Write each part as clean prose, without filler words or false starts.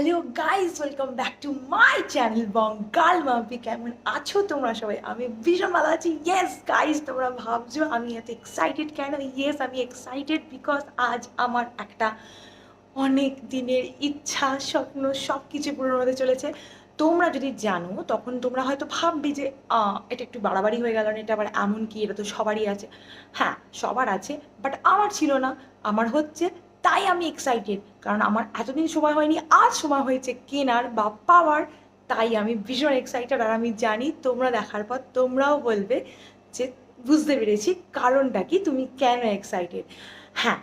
Hello guys, welcome back to my channel Bangal Mampi. কেমন আছো তোমরা সবাই? আমি ভীষণ ভালো আছি। ইয়েস গাইজ, তোমরা ভাবছো আমি এত এক্সাইটেড কেন? ইয়েস, আমি এক্সাইটেড বিকজ আজ আমার একটা অনেক দিনের ইচ্ছা, স্বপ্ন সব কিছু পূরণ হতে চলেছে। তোমরা যদি জানো তখন তোমরা হয়তো ভাববে যে এটা একটু বাড়াবাড়ি হয়ে গেল না, এটা আবার এমন কি, এটা তো সবারই আছে। হ্যাঁ, সবার আছে, বাট আমার ছিল না, আমার হচ্ছে। তাই আমি এক্সাইটেড, কারণ আমার এতদিন সময় হয়নি, আজ সময় হয়েছে কেনার বা পাওয়ার। তাই আমি ভীষণ এক্সাইটেড। আর আমি জানি তোমরা দেখার পর তোমরাও বলবে যে বুঝতে পেরেছি কারণটা কি, তুমি কেন এক্সাইটেড। হ্যাঁ,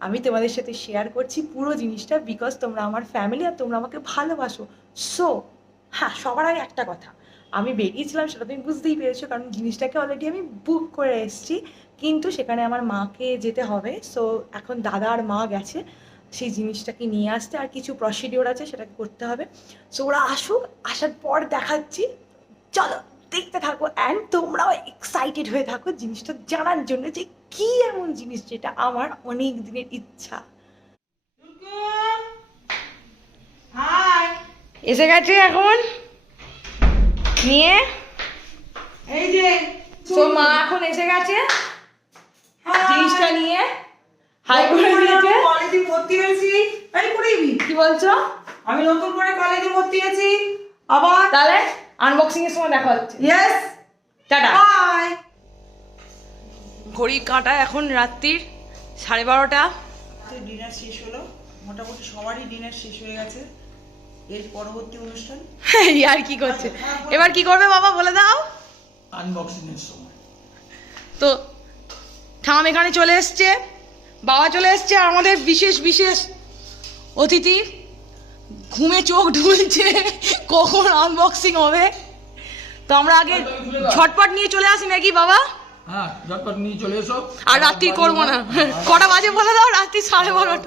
আমি তোমাদের সাথে শেয়ার করছি পুরো জিনিসটা, বিকজ তোমরা আমার ফ্যামিলি আর তোমরা আমাকে ভালোবাসো। সো হ্যাঁ, সবার আগে একটা কথা, আমি বেরিয়েছিলাম সেটা তুমি বুঝতেই পেরেছো, কারণ জিনিসটাকে অলরেডি আমি বুক করে এসেছি, কিন্তু সেখানে আমার মাকে যেতে হবে। সো এখন দাদা আর মা গেছে সেই জিনিসটাকে নিয়ে আসতে, আর কিছু প্রসিডিওর আছে সেটা করতে হবে। সো ওরা আসুক, আসার পর দেখাচ্ছি। চলো দেখতে থাকো, অ্যান্ড তোমরাও এক্সাইটেড হয়ে থাকো জিনিসটা জানার জন্য যে কি এমন জিনিস যেটা আমার অনেক দিনের ইচ্ছা। এসে গেছে এখন নিয়ে, এই যে তো মা এখন এসে গেছে জিনিসটা নিয়ে। হাই করে দিয়েছে। কলেজে ভর্তি হয়েছি। এই করিবি কি বলছো? আমি নতুন করে কলেজে ভর্তি হয়েছি আবার। তাহলে আনবক্সিং এর সময় দেখা হচ্ছে। Yes, tata. বাই। ঘড়ি কাঁটা এখন রাত্রির 12:30। ডিনার শেষ হলো, মোটামুটি সবারই ডিনার শেষ হয়ে গেছে। এর পরবর্তী অনুষ্ঠান আর কি করছে এবার, কি করবে বাবা বলে দাও। আনবক্সিং এর সময় তো ঠাম এখানে চলে এসছে, বাবা চলে এসছে, আর আমাদের বিশেষ বিশেষ অতিথি ঘুমে চোখ ঢুলছে কখন আনবক্সিং হবে। তো আমরা আগে ঝটপট নিয়ে চলে আসি নাকি বাবা? হ্যাঁ, ঝটপট নিয়ে চলে এসো। আর রাত্রি করবো না। কটা বাজে বলে দাও? রাত্রি 12:30।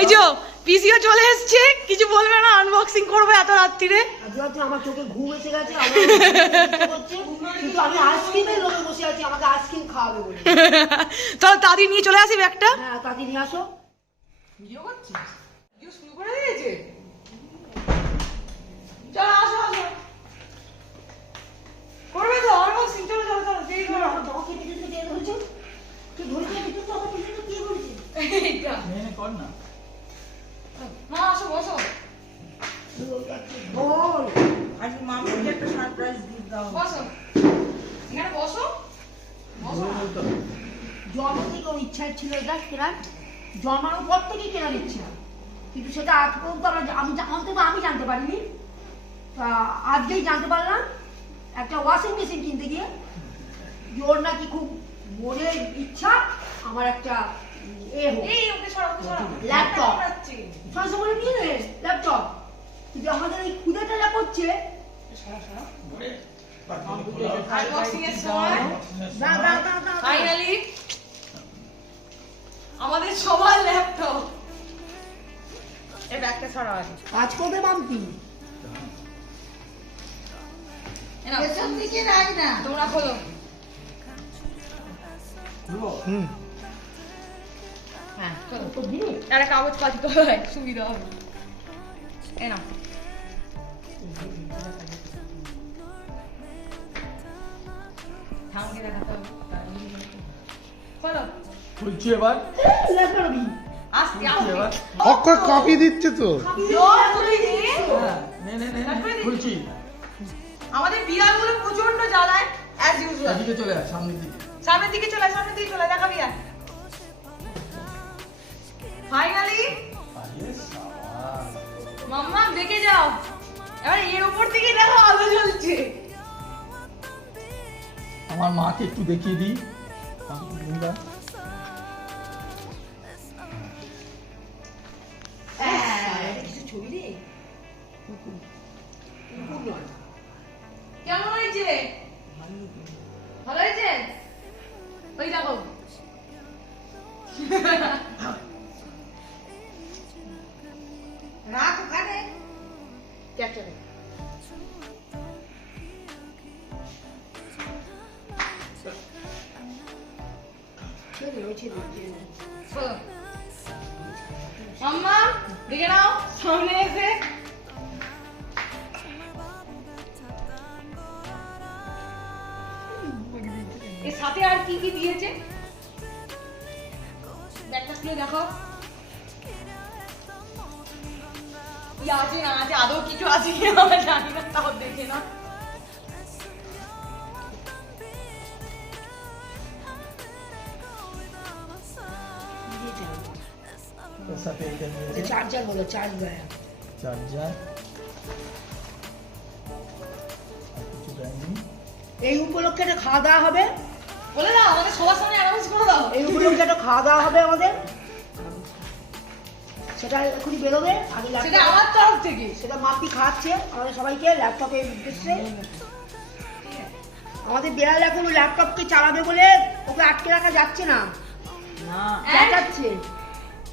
এই যে পিসিও চলে এসছে, কিছু বলবে না, আনবক্সিং করবে এত রাত্রিরে। আমার চোখে ঘুম এসে গেছে, কিন্তু আমি আইসক্রিমের লোভে বসে আছি, আমাকে আইসক্রিম খাওয়াবে বলে। তাহলে তাড়াতাড়ি নিয়ে চলে আসি ব্যাগটা। হ্যাঁ, তাড়াতাড়ি নিয়ে আসো। ভিডিও করছিস? ভিডিও শুরু করে দিয়েছে? চলো আসো আসো, করবে তো আনবক্সিং। চলো চলো চলো, দেরি করো না। তোমাকে পিছনে কে ধরেছে? তুই ধরেছে পিছনে, তো আমার পিছনে কে ধরেছে? এইটা নে কর না। মা আসো, বসো। বল। আজ মামাকে একটা সারপ্রাইজ গিফট দাও। বসো এখানে, বসো বসো। জন্ম থেকে ওর ইচ্ছা ছিল এটা কেনার, জন্মানোর পর থেকেই কেনার ইচ্ছা, কিন্তু সেটা আজ পর্যন্ত আমি জানতে পারিনি। তা আজকেই জানতে পারলাম একটা ওয়াশিং মেশিন কিনতে গিয়ে, যে ওর নাকি খুব মনের ইচ্ছা আমার একটা এই ওকে সরাও, ওকে সরাও। ল্যাপটপ যাচ্ছে। সঙ্গে সঙ্গে নিয়ে নেবে ল্যাপটপ, কিন্তু আমাদের এই ক্ষুদাটা যা করছে। সরা সরা। আনবক্সিং এর সময় ফাইনালি আমাদের সবার ল্যাপটপ। এই ব্যাগটা সরাও আগে। কাজ করবে মাম্পি। এসব দিকে রাখ না। তোমরা খোলো। হ্যাঁ খোলো। একটা কাগজ পাতি তো হয়, সুবিধা হবে। এ নাও। ঠামকে দেখাতে হবে। খোলো। খুলছি এবার। আস্তে আস্তে। এবার অক্ষর কপি দিচ্ছে তো। জোর করে দিয়ে। হ্যাঁ, নে নে নে খুলছি। আমাদের বিড়ালগুলো প্রচন্ড জ্বালায় অ্যাজ ইউজুয়াল। এদিকে চলে আয়, সামনের দিকে। সামনের দিকে চলে, সামনের দিকে চলে, দেখাবি আর। ফাইনালি মাম্মা দেখে যাও, এবার এর উপর থেকে দেখো আলো জ্বলছে। আমার মাকে একটু দেখিয়ে দিই। ছবি রে কেমন হয়েছে? ভালো হয়েছে? ওই দেখো রাত ওখানে ক্যাপচারে। মাম্মা দেখে নাও। সামনে এসে এর সাথে আর কি কি দিয়েছে ব্যাগটা খুলে দেখো কি আছে না আছে আদৌ কিছু আছে কি আমরা জানি না তাও দেখে না ওর সাথে এটা নিয়েছে চার্জার বলো চার্জ দেয় চার্জার আর কিছু দেয়নি। এই উপলক্ষে একটা খাওয়া দাওয়া হবে বলে দাও আমাদের সবার সামনে অ্যানাউন্স করে দাও এই উপলক্ষে একটা খাওয়া দাওয়া হবে আমাদের সেটা এখনই বেরোবে আগে সেটা আমার তরফ থেকে সেটা মাপি খাওয়াচ্ছে আমাদের সবাইকে ল্যাপটপে উদ্দেশ্যে আমাদের বেড়াল এখন ল্যাপটপকে চালাবে বলে ওকে আটকে রাখা যাচ্ছে না দেখাচ্ছে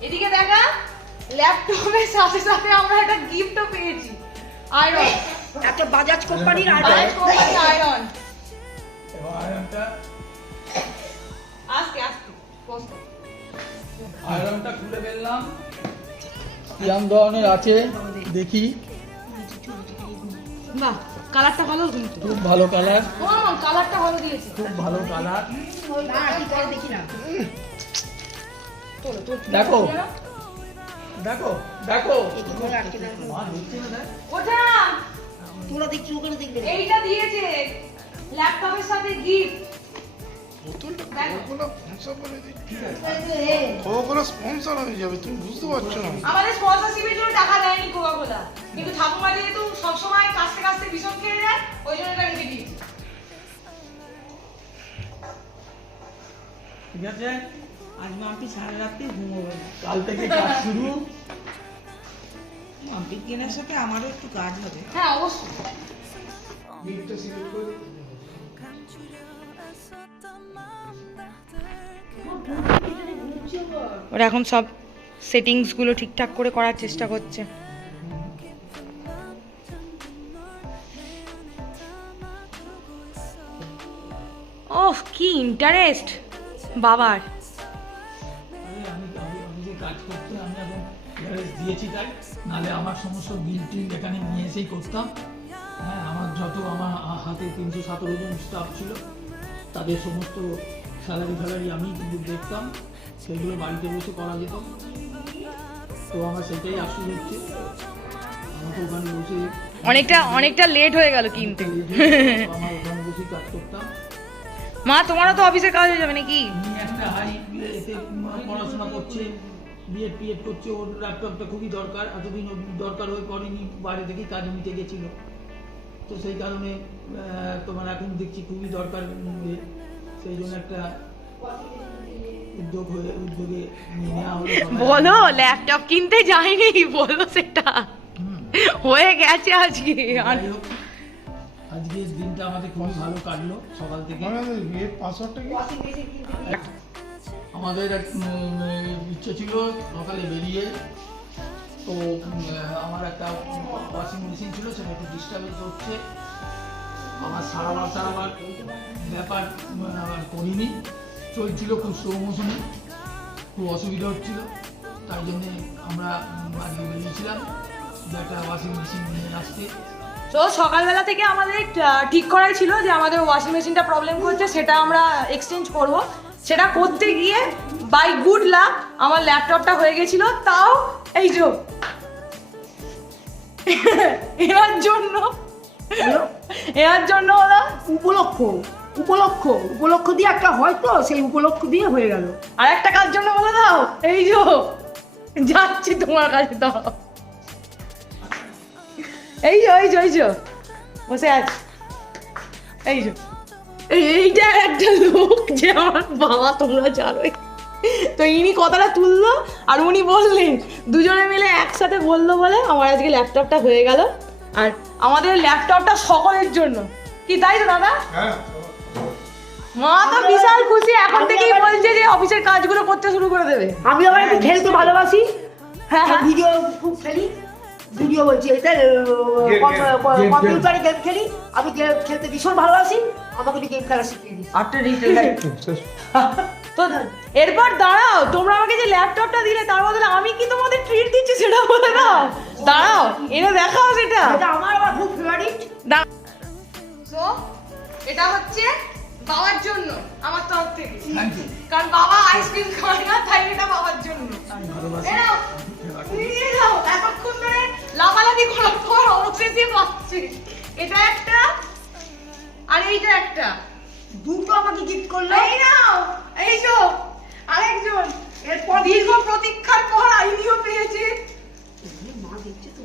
এদিকে দেখা ল্যাপটপের সাথে সাথে আমরা একটা গিফটও পেয়েছি আয়রন একটা বাজাজ কোম্পানির বাজাজ কোম্পানির আয়রন এবং আয়রনটা আস্তে আস্তে কষ্ট আয়রনটা খুলে ফেললাম কিরম ধরনের আছে দেখি। বাহ কালারটা ভালো কিন্তু খুব ভালো কালার, ও কালারটা ভালো দিয়েছে খুব ভালো কালার। না কি করে দেখি না দেখো দেখো দেখো কি করে আটকে রাখবো? মা ঢুকছে না দেখ। ওটা তোরা দেখছি ওখানে দেখবে এইটা দিয়েছে ল্যাপটপের সাথে গিফট বোতলটা দেখো। কোকোলা স্পন্সর করে দিচ্ছি কোকোলা স্পন্সর হয়ে যাবে, তুমি বুঝতে পারছো না। আমাদের স্পন্সরশিপের জন্য টাকা দেয়নি কোকা-কোলা কিন্তু ঠাকুমা যেহেতু সবসময় কাছতে কাছতে ভীষণ খেয়ে যায় ওই জন্য এটা রেখে দিয়েছি ঠিক আছে, আজ মাম্পি সারা রাত্রি ঘুমোবে না। কাল থেকে কাজ শুরু। মাম্পি কেনার সাথে আমারও একটু কাজ হবে। হ্যাঁ অবশ্যই ওরা এখন সব সেটিংস গুলো ঠিকঠাক করে করার চেষ্টা করছে ওহ কি ইন্টারেস্ট বাবার আমি যে কাজ করতে আমি এখন গ্যারেজ দিয়েছি তাই, নাহলে আমার সমস্ত বিল টিল এখানে নিয়ে এসেই করতাম। হ্যাঁ, আমার যত আমার হাতে 317 জন স্টাফ ছিল তাদের সমস্ত স্যালারি আমি কিন্তু দেখতাম, সেগুলো বাড়িতে বসে করা যেত। তো আমার সেটাই আফসোস হচ্ছে, আমাকে ওখানে বসে অনেকটা লেট হয়ে গেল কিনতে আমার ওখানে বসেই কাজ করতাম। মা তোমারও তো অফিসের কাজ হয়ে যাবে নাকি উনি একটা হাই এতে পড়াশোনা করছে, বিএড করছে, ওর ল্যাপটপটা খুবই দরকার। এতদিন ওর দরকার হয়ে পড়েনি, বাইরে থেকেই কাজ নিতে গেছিল। তো সেই কারণে তোমার এখন দেখছি খুবই দরকার, সেই জন্য একটা উদ্যোগে নিয়ে নেওয়া হলো। বলো ল্যাপটপ কিনতে যাইনি বলো সেটা হয়ে গেছে আজকে আর যাই হোক, আজকের দিনটা আমাদের খুবই ভালো কাটলো সকাল থেকে। আমাদের বিয়ের পাসওয়ার্ডটা কি? আমাদের এক ইচ্ছে ছিল সকালে বেরিয়ে, তো আমার একটা ওয়াশিং মেশিন ছিল, সেটা একটু ডিস্টার্বেন্স হচ্ছে। আমার সারাবার ব্যাপার করিনি, চলছিল খুব স্লো মোশনে, খুব অসুবিধা হচ্ছিল। তাই জন্যে আমরা আজকে বেরিয়েছিলাম যে একটা ওয়াশিং মেশিন নিয়ে আসতে। তো সকালবেলা থেকে আমাদের ঠিক করাই ছিল যে আমাদের ওয়াশিং মেশিনটা প্রবলেম করছে, সেটা আমরা এক্সচেঞ্জ করব। সেটা করতে গিয়ে বাই গুড লাক আমার ল্যাপটপটা হয়ে গেছিল। তাও এই যে এর জন্য হলো উপলক্ষ দিয়ে একটা হয়তো সেই উপলক্ষ দিয়ে হয়ে গেল আর একটা কাজ জন্য বলে দাও, এই যে যাচ্ছি তোমার কাছে দাও, এই যে বসে আছি, এই যে এইটা একটা লোক যে আমার বাবা তোমরা জানোই। তো ইনি কথাটা তুললো আর উনি বললেন, দুজনে মিলে একসাথে বললো বলে আমার আজকে ল্যাপটপটা হয়ে গেল। আর আমাদের ল্যাপটপটা সকলের জন্য, কি তাই তো দাদা? মা তো বিশাল খুশি, এখন থেকেই বলছে যে অফিসের কাজগুলো করতে শুরু করে দেবে। আমি আবার একটু খেলতে ভালোবাসি, হ্যাঁ হ্যাঁ ভিডিও খুব খেলি, ভিডিও বলছি এটা কম্পিউটারে গেম খেলি, আমি গেম খেলতে ভীষণ ভালোবাসি, আমাকে একটু গেম খেলা শিখিয়ে দিই। আফটার তো এরপর দাঁড়াও, তোমরা আমাকে যে ল্যাপটপটা দিলে তার বদলে আমি কি তোমাদের ট্রিট দিচ্ছি সেটা বলে দাও। দাঁড়াও, এটা দেখাও সেটা। এটা আমার আবার খুব ফেভারিট। সো এটা হচ্ছে বাবার জন্য আমার তরফ থেকে, থ্যাংক ইউ। কারণ বাবা আইসক্রিম খায় না, তাই এটা বাবার জন্য। আমি ভালোবাসি। এই নাও, তুমি নিয়ে যাও। এতক্ষণ ধরে লাফালাফি করার পর অবশেষে পাচ্ছি। এটা একটা আর এইটা একটা, দুটো আমাকে গিফট করলো। এই নাও, এই যে আরেকজন, এরপর দীর্ঘ প্রতীক্ষার পর আইনিও পেয়েছে। মা দেখছে তো।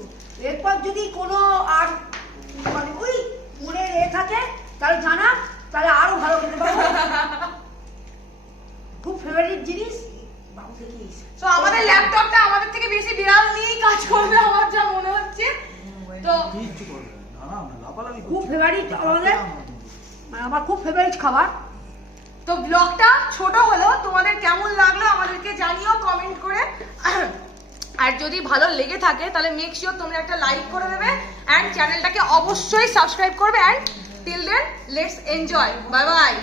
এরপর যদি কোনো আর মানে ওই মনে থাকে তাহলে জানা, তাহলে আরো ভালো খেতে পারবো। খুব ফেভারিট জিনিস বাবু থেকে এসে। তো আমাদের ল্যাপটপটা আমাদের থেকে বেশি বিড়াল নিয়েই কাজ করবে আমার যা মনে হচ্ছে। তো কিচ্ছু করবে না, দাঁড়াও না, লাফালাফি খুব করছো। ফেভারিট আমাদের, মানে আমার খুব ফেভারিট খাবার। তো ব্লগটা ছোট হলো, তোমাদের কেমন লাগলো আমাদেরকে জানিও কমেন্ট করে। আর যদি ভালো লেগে থাকে তাহলে মেক শিওর তোমরা একটা লাইক করে দেবে এন্ড চ্যানেলটাকে অবশ্যই সাবস্ক্রাইব করবে। And till then let's enjoy, bye by.